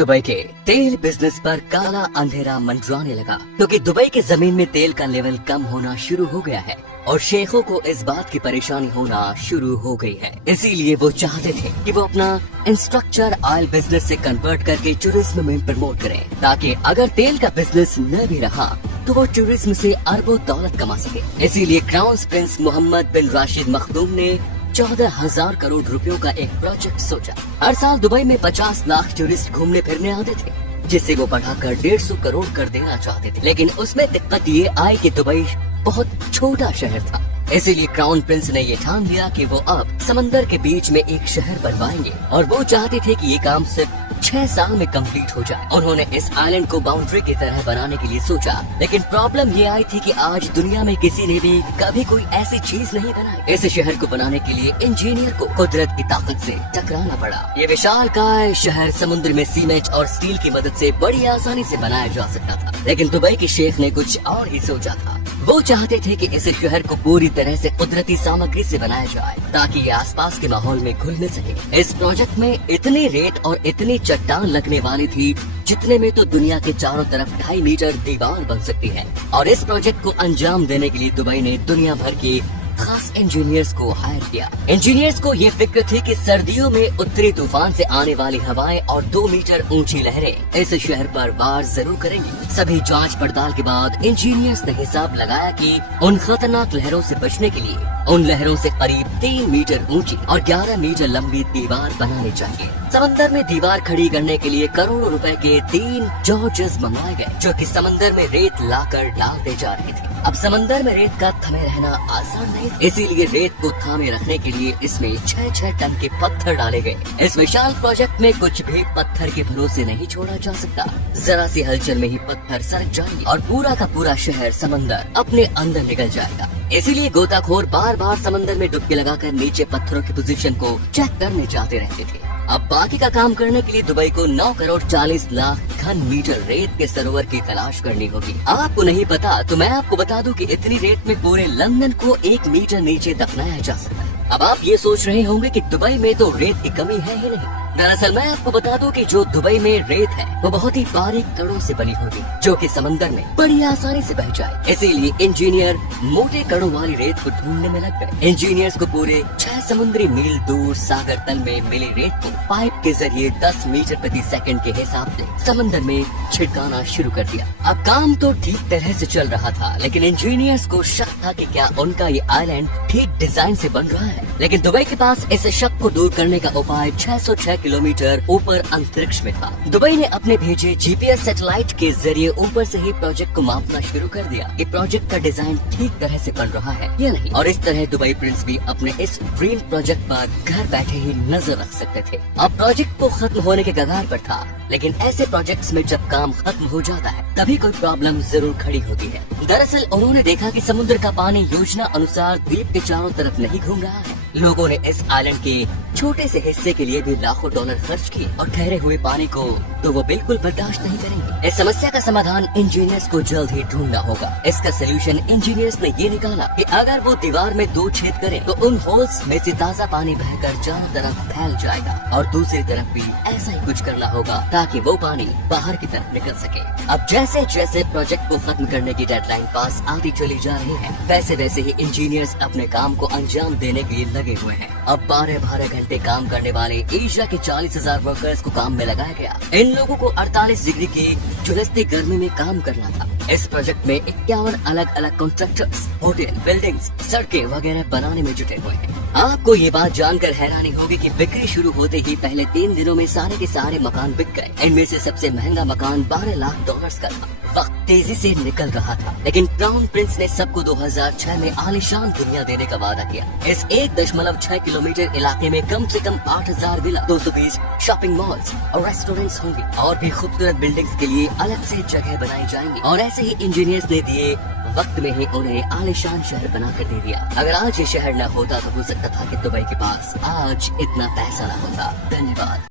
Dubai के तेल business पर काला अंधेरा मंडराने लगा क्योंकि दुबई के जमीन में तेल का लेवल कम होना शुरू हो गया है और शेखों को इस बात की परेशानी होना शुरू हो गई है। इसीलिए वो चाहते थे कि वो अपना इंस्ट्रक्चर ऑयल बिजनेस से कन्वर्ट करके टूरिज्म में प्रमोट करें, ताकि अगर तेल का बिजनेस न भी रहा तो वो टूरिज्म से अरबों दौलत कमा सके। इसीलिए क्राउन प्रिंस मोहम्मद बिन राशिद मखदूम ने 14,000 करोड़ रुपयों का एक प्रोजेक्ट सोचा। हर साल दुबई में 50 लाख टूरिस्ट घूमने फिरने आते थे, जिसे वो बढ़ाकर 150 करोड़ कर देना चाहते थे। लेकिन उसमें दिक्कत ये आई कि दुबई बहुत छोटा शहर था। इसीलिए क्राउन प्रिंस ने ये ठान लिया कि वो अब समंदर के बीच में एक शहर बनवाएंगे और वो चाहते थे कि ये काम सिर्फ 6 साल में कंप्लीट हो जाए। उन्होंने इस आइलैंड को बाउंड्री की तरह बनाने के लिए सोचा, लेकिन प्रॉब्लम ये आई थी कि आज दुनिया में किसी ने भी कभी कोई ऐसी चीज नहीं बनाई। इस शहर को बनाने के लिए इंजीनियर को कुदरत की ताकत से टकराना पड़ा। ये विशालकाय शहर समुद्र में सीमेंट और स्टील की मदद से बड़ी आसानी से बनाया जा सकता था, लेकिन दुबई के शेख ने कुछ और ही सोचा था। वो चाहते थे कि इस शहर को पूरी तरह से कुदरती सामग्री से बनाया जाए ताकि ये आसपास के माहौल में घुल मिल सके। इस प्रोजेक्ट में इतनी रेत और इतनी चट्टान लगने वाली थी जितने में तो दुनिया के चारों तरफ 2.5 मीटर दीवार बन सकती है। और इस प्रोजेक्ट को अंजाम देने के लिए दुबई ने दुनिया भर के खास इंजीनियर्स को हायर किया। इंजीनियर्स को ये फिक्र थी कि सर्दियों में उत्तरी तूफान से आने वाली हवाएं और 2 मीटर ऊंची लहरें इस शहर पर वार जरूर करेंगी। सभी जांच पड़ताल के बाद इंजीनियर्स ने हिसाब लगाया कि उन खतरनाक लहरों से बचने के लिए उन लहरों से करीब 3 मीटर ऊंची और 11 मीटर लंबी दीवार बनानी चाहिए। समंदर में दीवार खड़ी करने के लिए करोड़ों रुपए के 3 जॉर्जेस मंगवाए गए, जो कि समंदर में रेत लाकर डालते जा रहे थे। अब समंदर में रेत का थमे रहना आसान नहीं, इसीलिए रेत को थामे रखने के लिए इसमें 6-6 टन के पत्थर डाले गए। इस विशाल प्रोजेक्ट में कुछ भी पत्थर के भरोसे नहीं छोड़ा जा सकता। जरा सी हलचल में ही पत्थर सरक जाएंगे और पूरा का पूरा शहर समंदर अपने अंदर निकल जाएगा। इसीलिए गोताखोर बार बार समंदर में डुबकी लगाकर नीचे पत्थरों की पोजीशन को चेक करने जाते रहते थे। अब बाकी का काम करने के लिए दुबई को 9 करोड़ 40 लाख घन मीटर रेत के सरोवर की तलाश करनी होगी। आपको नहीं पता तो मैं आपको बता दूं कि इतनी रेत में पूरे लंदन को 1 मीटर नीचे दफनाया जा सकता है। अब आप ये सोच रहे होंगे कि दुबई में तो रेत की कमी है ही नहीं। दरअसल मैं आपको बता दूं कि जो दुबई में रेत है वो बहुत ही बारीक कड़ों से बनी होगी, जो कि समंदर में बड़ी आसानी से बह जाए। इसीलिए इंजीनियर मोटे कड़ों वाली रेत को ढूंढने में लग गए। इंजीनियर्स को पूरे 6 समुद्री मील दूर सागर तल में मिली रेत को पाइप के जरिए 10 मीटर प्रति सेकंड के हिसाब से समंदर में छिड़काना शुरू कर दिया। अब काम तो ठीक तरह से चल रहा था, लेकिन इंजीनियर्स को शक था कि क्या उनका ये आइलैंड ठीक डिजाइन से बन रहा है। लेकिन दुबई के पास इस शक को दूर करने का उपाय 606 किलोमीटर ऊपर अंतरिक्ष में था। दुबई ने अपने भेजे जीपीएस सैटेलाइट के जरिए ऊपर से ही प्रोजेक्ट को मापना शुरू कर दिया कि प्रोजेक्ट का डिजाइन ठीक तरह से बन रहा है या नहीं। और इस तरह दुबई प्रिंस भी अपने इस ड्रीम प्रोजेक्ट पर घर बैठे ही नजर रख सकते थे। अब प्रोजेक्ट को खत्म होने के कगार पर था, लेकिन ऐसे प्रोजेक्ट्स में जब काम खत्म हो जाता है तभी कोई प्रॉब्लम जरूर खड़ी होती है। दरअसल उन्होंने देखा कि समुद्र का पानी योजना अनुसार द्वीप के चारों तरफ नहीं घूम रहा है। लोगों ने इस आइलैंड के छोटे से हिस्से के लिए भी लाखों डॉलर खर्च किए और ठहरे हुए पानी को तो वो बिल्कुल बर्दाश्त नहीं करेंगे। इस समस्या का समाधान इंजीनियर्स को जल्द ही ढूंढना होगा। इसका सोल्यूशन इंजीनियर्स ने ये निकाला कि अगर वो दीवार में 2 छेद करें तो उन होल्स में से ताज़ा पानी बहकर चारों तरफ फैल जाएगा और दूसरी तरफ भी ऐसा ही कुछ करना होगा ताकि वो पानी बाहर की तरफ निकल सके। अब जैसे जैसे प्रोजेक्ट को खत्म करने की डेडलाइन पास आती चली जा रही है, वैसे वैसे ही इंजीनियर्स अपने काम को अंजाम देने के लिए लगे हुए हैं। अब 12-12 घंटे काम करने वाले एशिया के 40,000 वर्कर्स को काम में लगाया गया। इन लोगों को 48 डिग्री की झुलसती गर्मी में काम करना था। इस प्रोजेक्ट में 51 अलग अलग कॉन्ट्रैक्टर्स होटल, बिल्डिंग्स, सड़कें वगैरह बनाने में जुटे हुए हैं। आपको ये बात जानकर हैरानी होगी कि बिक्री शुरू होते ही पहले 3 दिनों में सारे के सारे मकान बिक गए। इनमें से सबसे महंगा मकान 12 लाख डॉलर्स का था। वक्त तेजी से निकल रहा था, लेकिन क्राउन प्रिंस ने सबको 2006 में आलीशान दुनिया देने का वादा किया। इस 1.6 किलोमीटर इलाके में कम से कम 8,000 विला, 220 शॉपिंग मॉल्स और रेस्टोरेंट्स होंगे और भी खूबसूरत बिल्डिंग्स के लिए अलग से जगह बनाई जाएंगी। और ऐसे ही इंजीनियर्स ने दिए वक्त में ही उन्हें आलीशान शहर बनाकर दे दिया। अगर आज ये शहर न होता तो हो सकता था कि दुबई के पास आज इतना पैसा न होता। धन्यवाद।